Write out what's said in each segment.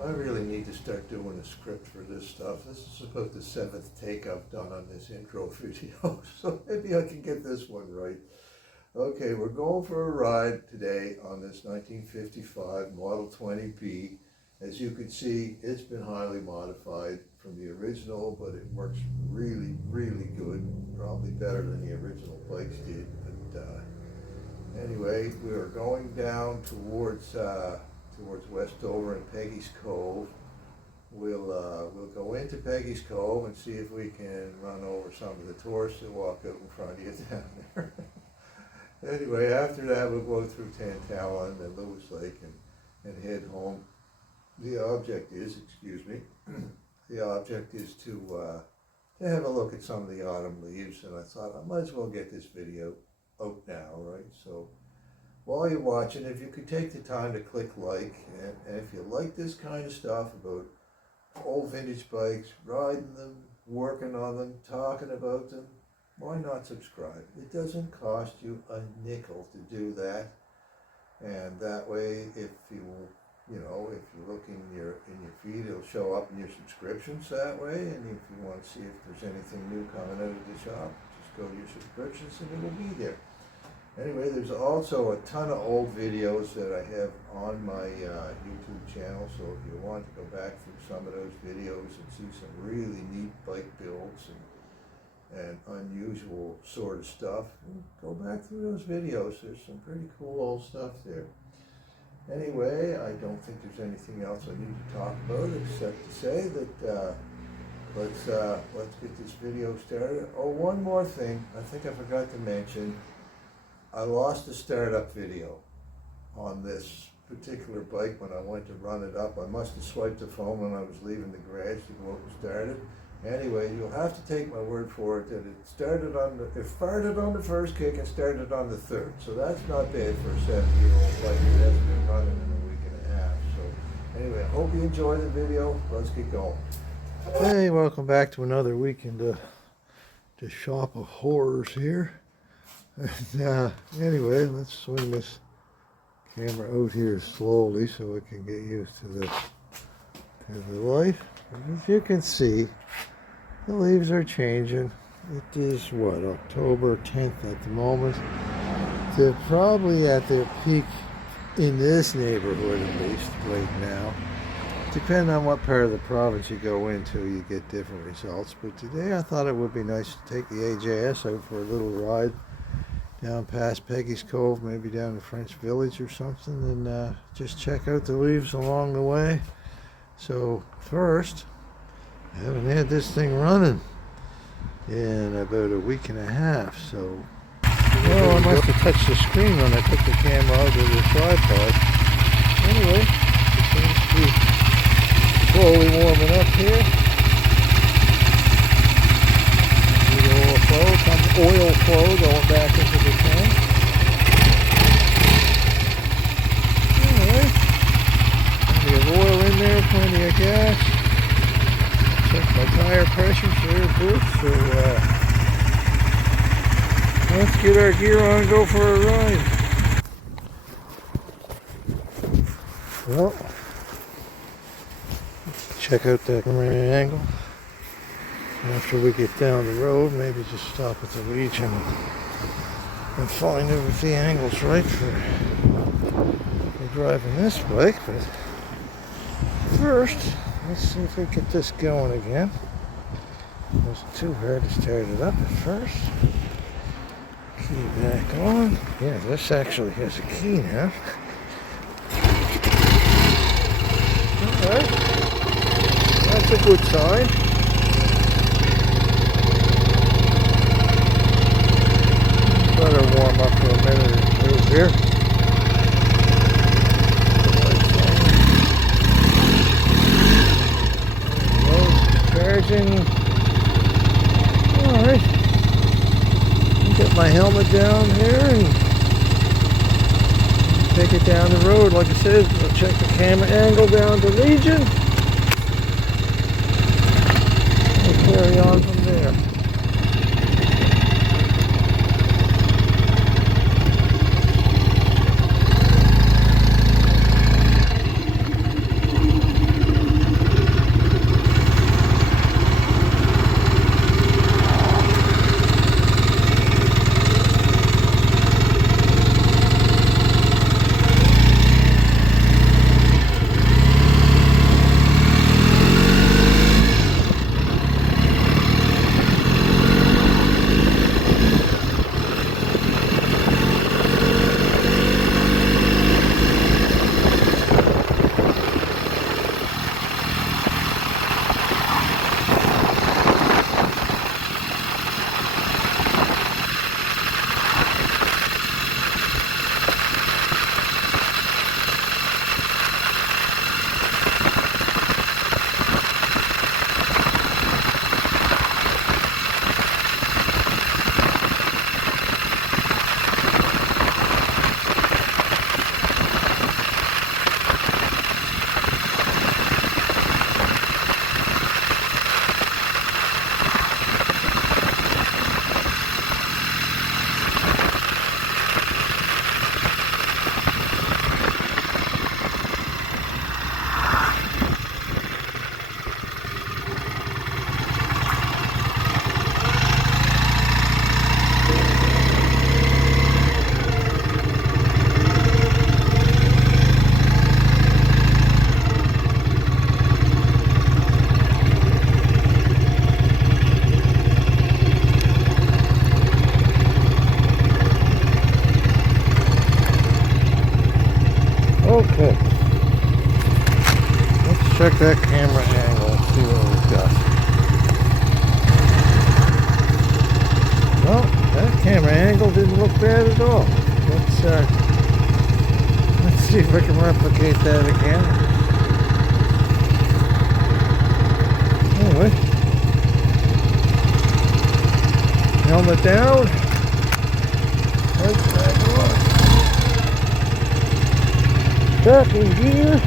I really need to start doing a script for this stuff. This is about the 7th take I've done on this intro video, so maybe I can get this one right. Okay, we're going for a ride today on this 1955 Model 20B. As you can see, it's been highly modified from the original, but it works really, really good. Probably better than the original bikes did. But anyway, we are going down towards Westover and Peggy's Cove. We'll go into Peggy's Cove and see if we can run over some of the tourists that walk out in front of you down there. Anyway, after that we'll go through Tantallon and Lewis Lake and head home. The object is, the object is to have a look at some of the autumn leaves, and I thought I might as well get this video out now, right? So while you're watching, if you could take the time to click like, and if you like this kind of stuff about old vintage bikes, riding them, working on them, talking about them, why not subscribe? It doesn't cost you a nickel to do that, and that way, if you look in your feed, it'll show up in your subscriptions that way, and if you want to see if there's anything new coming out of the shop, just go to your subscriptions and it will be there. Anyway, there's also a ton of old videos that I have on my YouTube channel, so if you want to go back through some of those videos and see some really neat bike builds and unusual sort of stuff, go back through those videos. There's some pretty cool old stuff there. Anyway, I don't think there's anything else I need to talk about except to say that let's get this video started. Oh, one more thing I think I forgot to mention. I lost a startup video on this particular bike when I went to run it up. I must have swiped the phone when I was leaving the garage to go up and start it. Anyway, you'll have to take my word for it that it farted on the first kick and started on the third. So that's not bad for a 7-year-old bike that hasn't been running in a week and a half. So anyway, I hope you enjoy the video. Let's get going. Hey, welcome back to another weekend to Shop of Horrors here. And, anyway, let's swing this camera out here slowly so we can get used to the light. And as you can see, the leaves are changing. It is what, October 10th at the moment. They're probably at their peak in this neighborhood, at least right now. Depending on what part of the province you go into, you get different results. But today I thought it would be nice to take the AJS out for a little ride down past Peggy's Cove, maybe down to French Village or something, and just check out the leaves along the way. So first, I haven't had this thing running in about a week and a half, so I must have touched the screen when I took the camera out of the tripod. Anyway, it seems to be slowly warming up here. Some oil flow going back into the tank. Alright, plenty of oil in there, plenty of gas. Check my tire pressure, sure good. So let's get our gear on and go for a ride. Well, let's check out that camera angle. After we get down the road, maybe just stop at the Legion and find out if the angle's right for driving this bike. But first, let's see if we get this going again. It wasn't too hard to start it up at first. Key back on. Yeah, this actually has a key now. Alright, that's a good sign. Better warm up for a minute or two here. Charging. Alright. Get my helmet down here and take it down the road. Like I said, I'll check the camera angle down to Legion. We'll carry on from there. check that camera angle and see what we've got. Well, that camera angle didn't look bad at all. Let's see if I can replicate that again. Anyway, helmet down. Lights back on. Back in gear.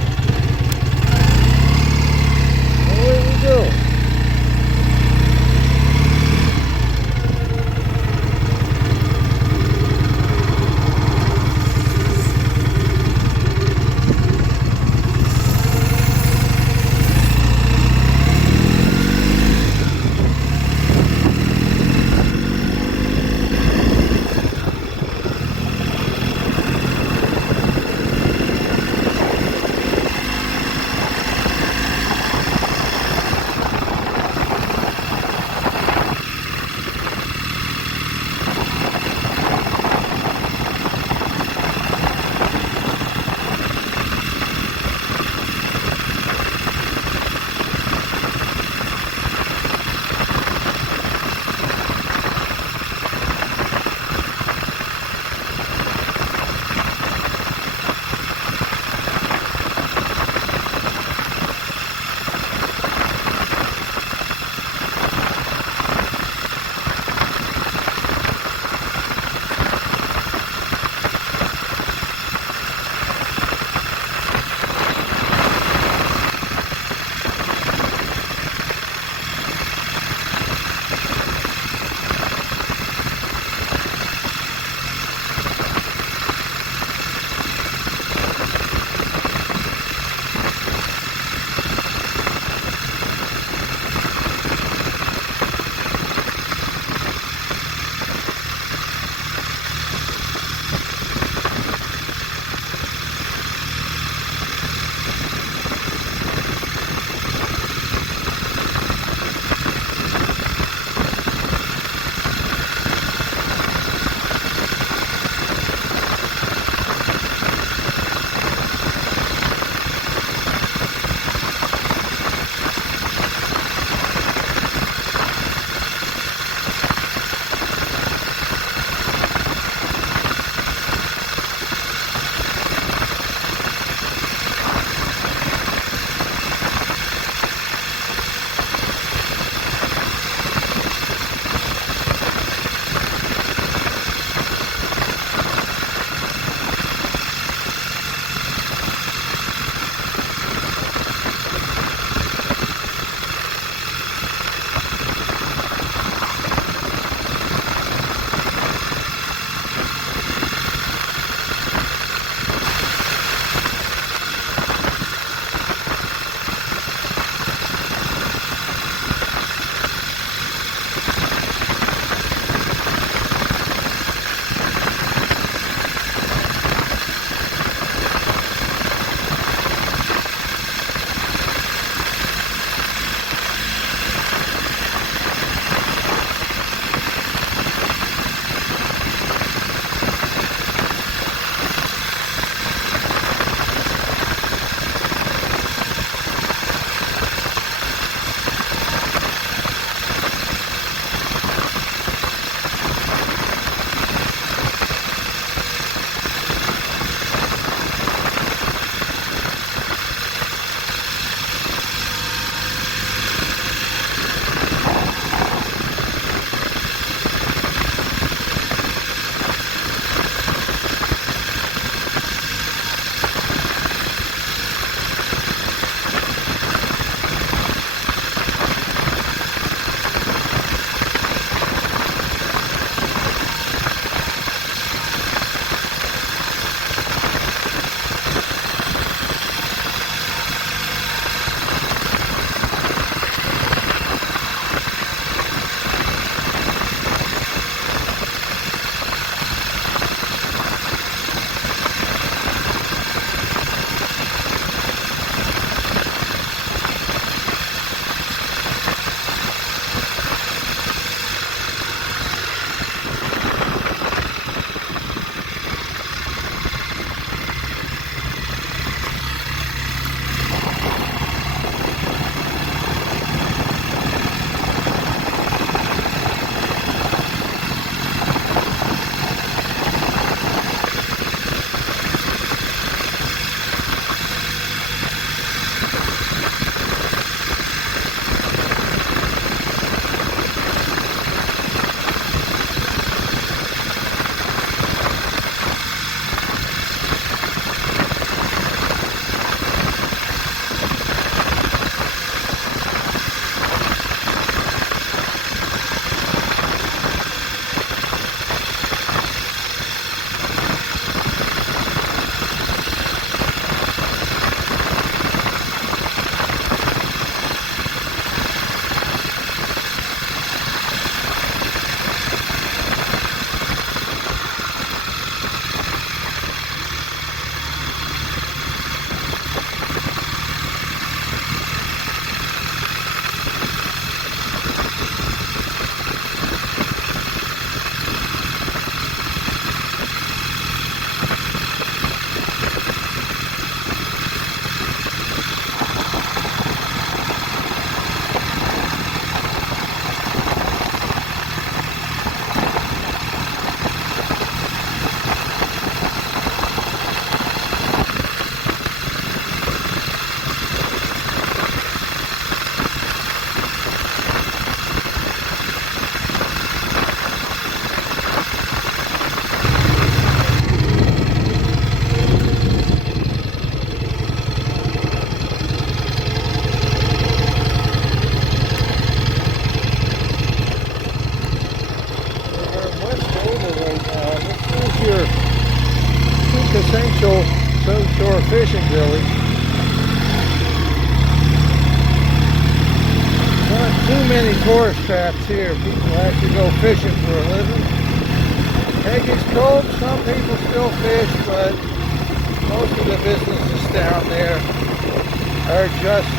Away we go. many tourist traps here. People actually go fishing for a living. Peggy's Cove, some people still fish, but most of the businesses down there are just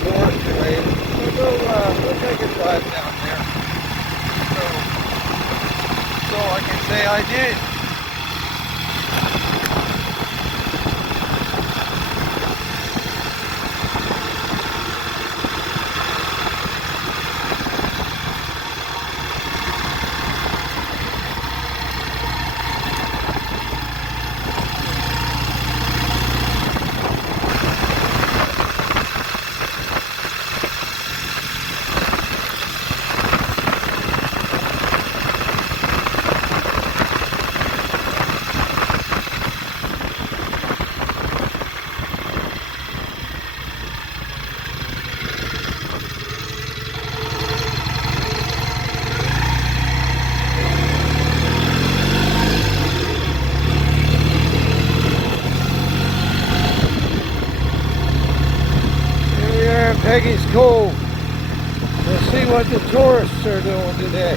tourist related. We'll take a drive down there. So I can say I did. Peggy's Cove. We'll see what the tourists are doing today.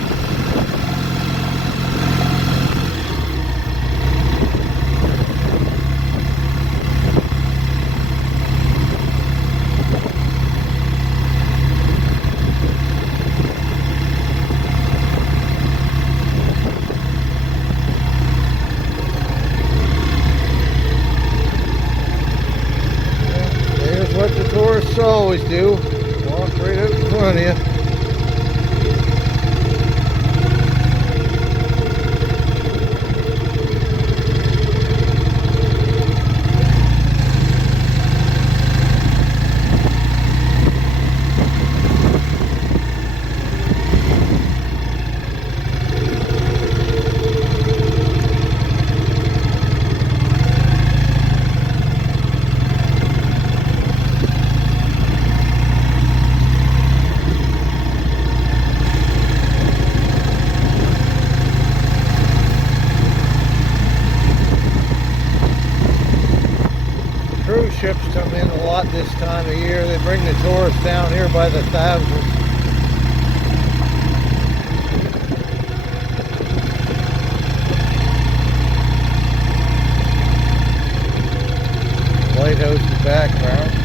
Here's what the tourists always do. Walk right up in front of you. Cruise ships come in a lot this time of year. They bring the tourists down here by the thousands. Lighthouse in the background.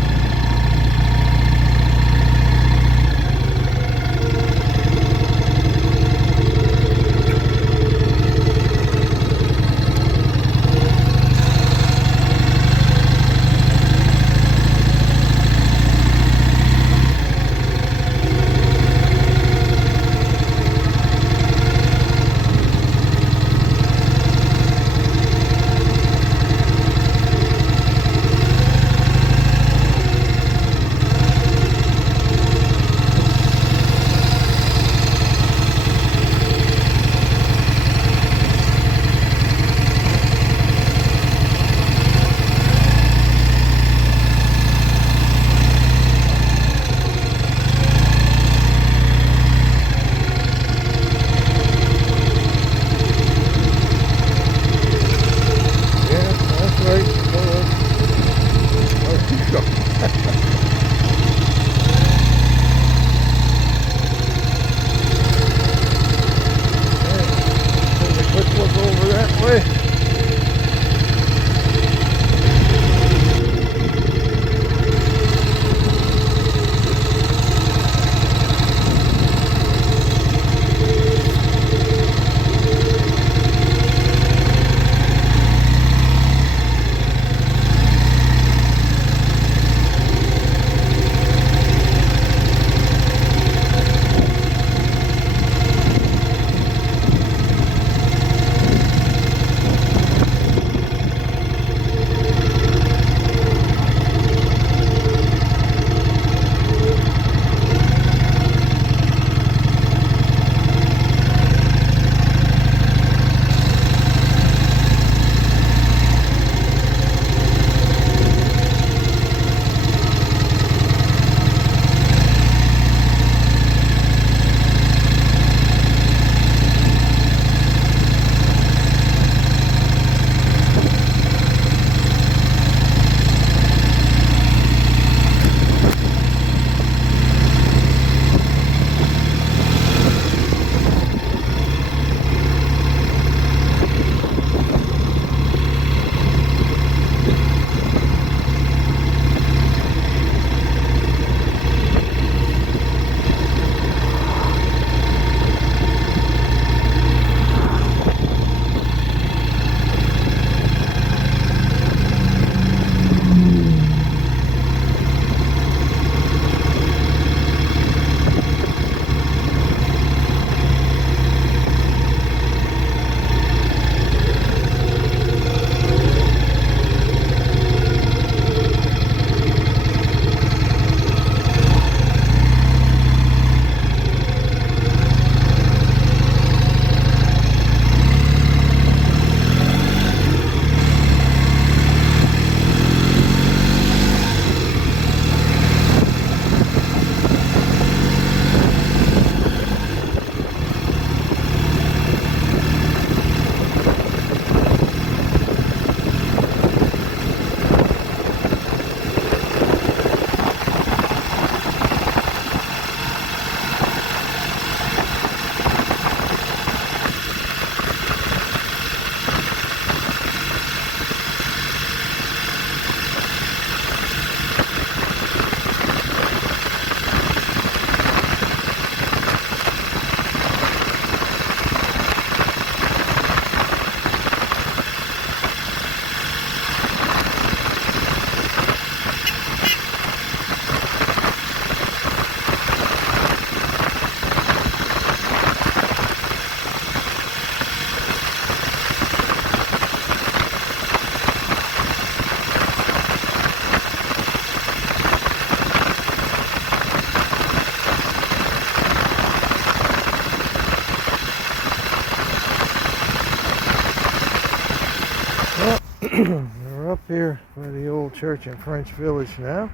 We're up here by the old church in French Village now.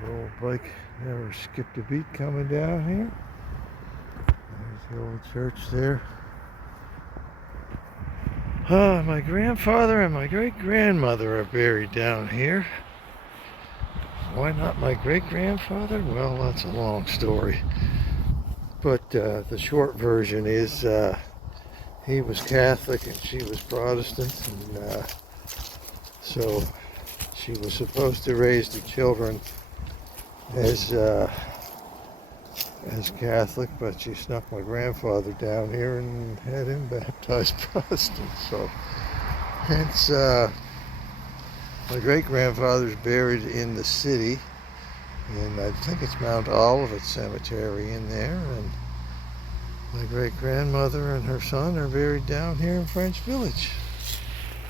The old bike never skipped a beat coming down here. There's the old church there. My grandfather and my great-grandmother are buried down here. Why not my great-grandfather? Well, that's a long story. But the short version is he was Catholic and she was Protestant. And so she was supposed to raise the children as Catholic, but she snuck my grandfather down here and had him baptized Protestant. So hence my great-grandfather's buried in the city, and I think it's Mount Olivet Cemetery in there, and my great-grandmother and her son are buried down here in French Village.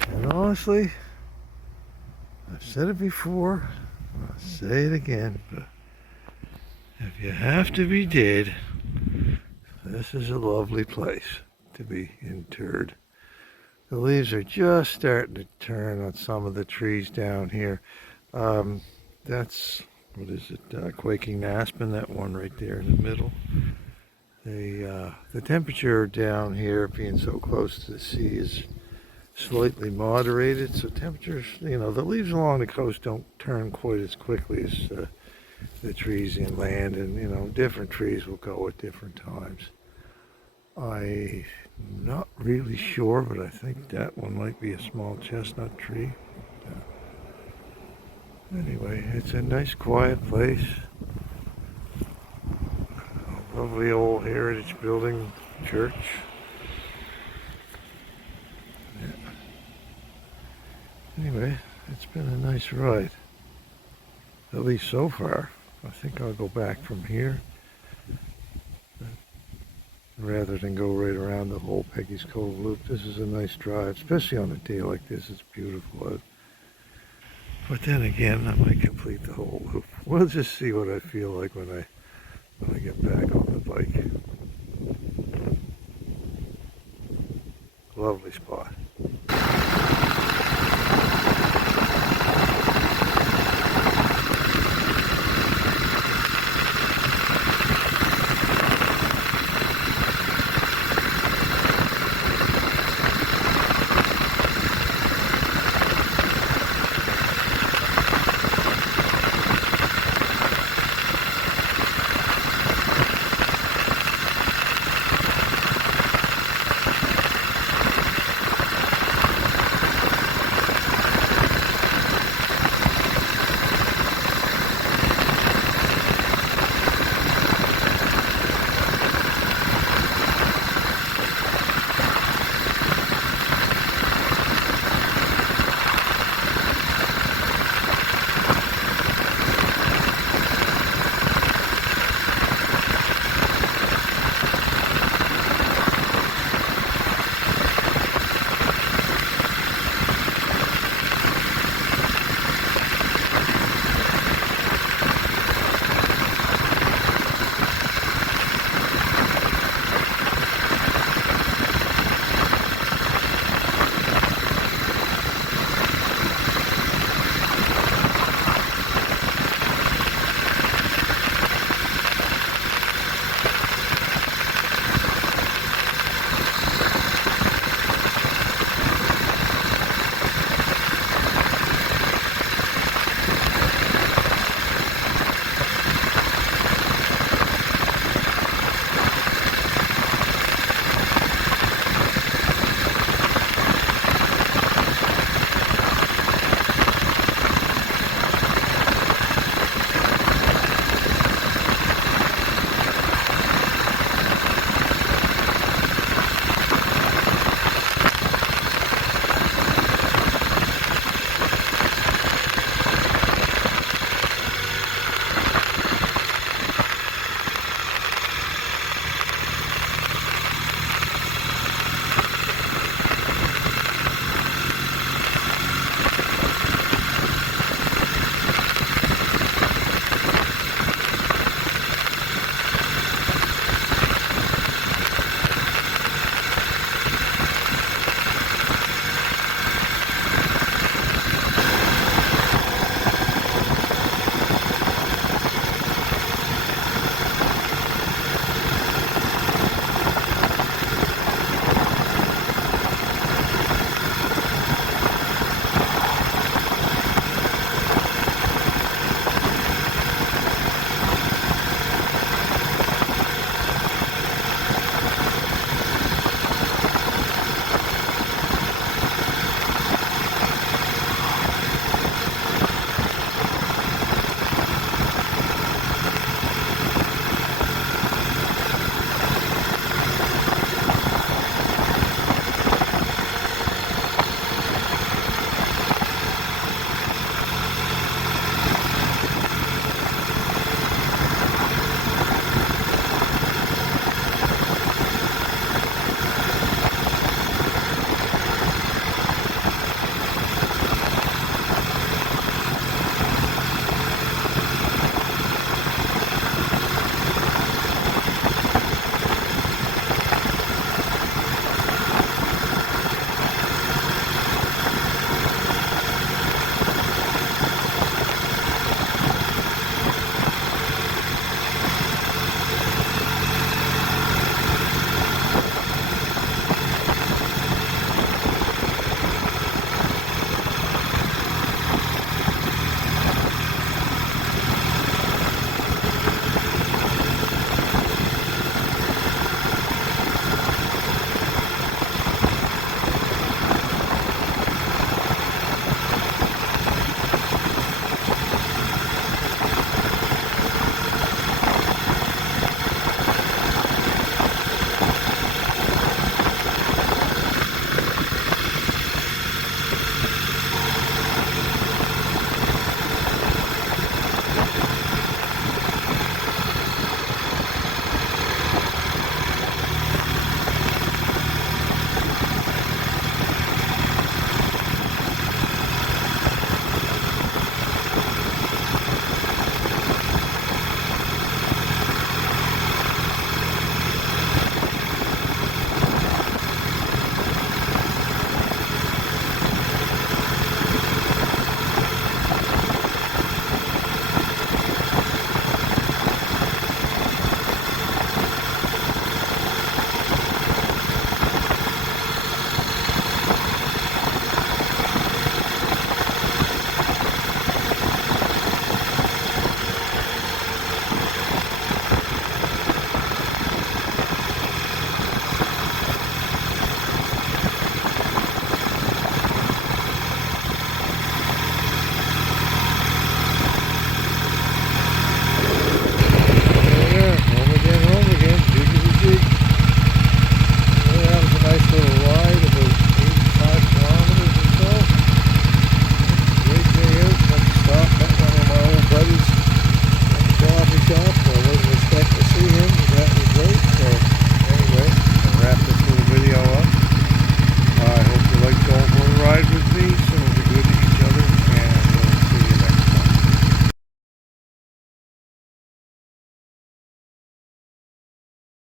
And honestly, I've said it before, I'll say it again, but if you have to be dead, this is a lovely place to be interred. The leaves are just starting to turn on some of the trees down here. That's, what is it, quaking aspen, that one right there in the middle. The temperature down here, being so close to the sea, is slightly moderated. So temperatures, the leaves along the coast don't turn quite as quickly as the trees inland, and different trees will go at different times. I'm not really sure, but I think that one might be a small chestnut tree. Anyway, it's a nice quiet place. A lovely old heritage building, church. Yeah. Anyway, it's been a nice ride. At least so far. I think I'll go back from here rather than go right around the whole Peggy's Cove loop. This is a nice drive, especially on a day like this. It's beautiful out. But then again, I might complete the whole loop. We'll just see what I feel like when I get back on the bike. Lovely spot.